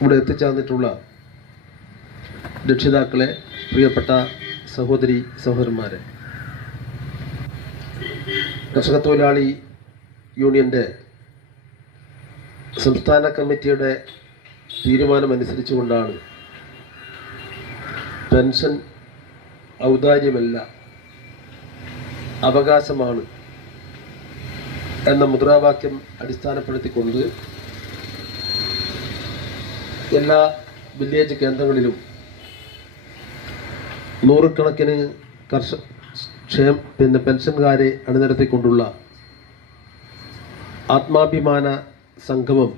ഇവിടെ എത്തിച്ചേർന്നിട്ടുള്ള രക്ഷിതാക്കളെ, പ്രിയപ്പെട്ട സഹോദരി സഹോദരന്മാരെ, കർഷക തൊഴിലാളി യൂണിയൻ്റെ സംസ്ഥാന കമ്മിറ്റിയുടെ തീരുമാനമനുസരിച്ചുകൊണ്ടാണ് പെൻഷൻ ഔദാര്യമല്ല, അവകാശമാണ് എന്ന മുദ്രാവാക്യം അടിസ്ഥാനപ്പെടുത്തിക്കൊണ്ട് എല്ലാ വില്ലേജ് കേന്ദ്രങ്ങളിലും നൂറുകണക്കിന് പെൻഷൻകാരെ അണിനിരത്തിക്കൊണ്ടുള്ള ആത്മാഭിമാന സംഗമം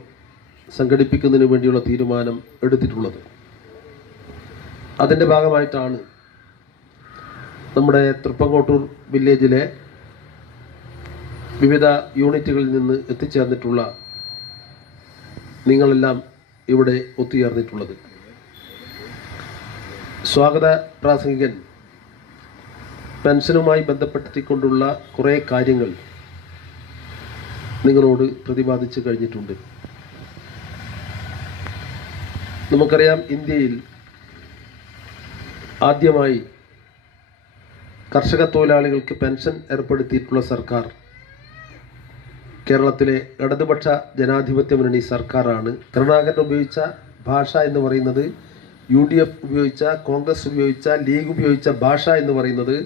സംഘടിപ്പിക്കുന്നതിന് വേണ്ടിയുള്ള തീരുമാനം എടുത്തിട്ടുള്ളത്. അതിൻ്റെ ഭാഗമായിട്ടാണ് നമ്മുടെ തൃപ്പങ്കോട്ടൂർ വില്ലേജിലെ വിവിധ യൂണിറ്റുകളിൽ നിന്ന് എത്തിച്ചേർന്നിട്ടുള്ള നിങ്ങളെല്ലാം ഇവിടെ ഒത്തുചേർന്നിട്ടുള്ളത്. സ്വാഗത പ്രാസംഗികൻ പെൻഷനുമായി ബന്ധപ്പെടുത്തിക്കൊണ്ടുള്ള കുറേ കാര്യങ്ങൾ നിങ്ങളോട് പ്രതിപാദിച്ചു കഴിഞ്ഞിട്ടുണ്ട്. നമുക്കറിയാം, ഇന്ത്യയിൽ ആദ്യമായി കർഷക തൊഴിലാളികൾക്ക് പെൻഷൻ ഏർപ്പെടുത്തിയിട്ടുള്ള സർക്കാർ കേരളത്തിലെ ഇടതുപക്ഷ ജനാധിപത്യ മുന്നണി സർക്കാരാണ്. കരുണാകരൻ ഉപയോഗിച്ച ഭാഷ എന്ന് പറയുന്നത്, UDF ഉപയോഗിച്ച, കോൺഗ്രസ് ഉപയോഗിച്ച, ലീഗ് ഉപയോഗിച്ച ഭാഷ എന്ന് പറയുന്നത്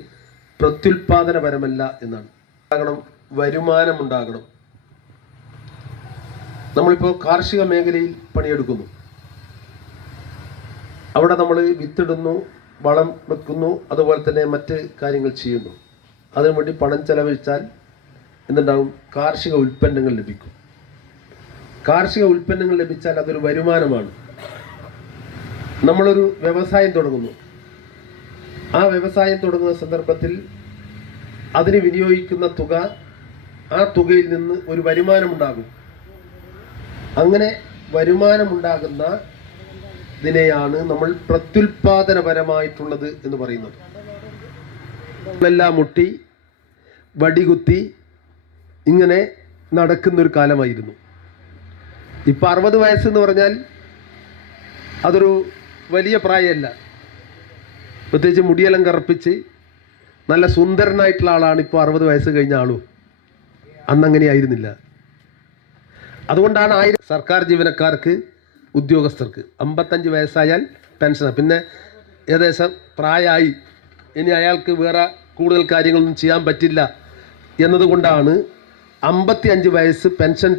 പ്രത്യുൽപാദനപരമല്ല എന്നാണ്. വരുമാനമുണ്ടാകണം. നമ്മളിപ്പോൾ കാർഷിക മേഖലയിൽ പണിയെടുക്കുന്നു. അവിടെ നമ്മൾ വിത്തിടുന്നു, വളം വെക്കുന്നു, അതുപോലെ തന്നെ മറ്റ് കാര്യങ്ങൾ ചെയ്യുന്നു. അതിനുവേണ്ടി പണം ചെലവഴിച്ചാൽ എന്തുണ്ടാവും? കാർഷിക ഉൽപ്പന്നങ്ങൾ ലഭിക്കും. കാർഷിക ഉൽപ്പന്നങ്ങൾ ലഭിച്ചാൽ അതൊരു വരുമാനമാണ്. നമ്മളൊരു വ്യവസായം തുടങ്ങുന്നു. ആ വ്യവസായം തുടങ്ങുന്ന സന്ദർഭത്തിൽ അതിന് വിനിയോഗിക്കുന്ന തുക, ആ തുകയിൽ നിന്ന് ഒരു വരുമാനമുണ്ടാകും. അങ്ങനെ വരുമാനമുണ്ടാകുന്ന ഇതിനെയാണ് നമ്മൾ പ്രത്യുൽപാദനപരമായിട്ടുള്ളത് എന്ന് പറയുന്നത്. എല്ലാം മുട്ടി വടികുത്തി ഇങ്ങനെ നടക്കുന്നൊരു കാലമായിരുന്നു. ഇപ്പം 60 വയസ്സെന്ന് പറഞ്ഞാൽ അതൊരു വലിയ പ്രായമല്ല. പ്രത്യേകിച്ച് മുടിയെല്ലാം കറുപ്പിച്ച് നല്ല സുന്ദരനായിട്ടുള്ള ആളാണ് ഇപ്പോൾ 60 വയസ്സ് കഴിഞ്ഞ ആളും. അന്നങ്ങനെ ആയിരുന്നില്ല. അതുകൊണ്ടാണ് സർക്കാർ ജീവനക്കാർക്ക്, ഉദ്യോഗസ്ഥർക്ക് 55 വയസ്സായാൽ പെൻഷനാണ്. പിന്നെ ഏകദേശം പ്രായമായി, ഇനി അയാൾക്ക് വേറെ കൂടുതൽ കാര്യങ്ങളൊന്നും ചെയ്യാൻ പറ്റില്ല എന്നതുകൊണ്ടാണ് 55 വയസ്സ് പെൻഷൻ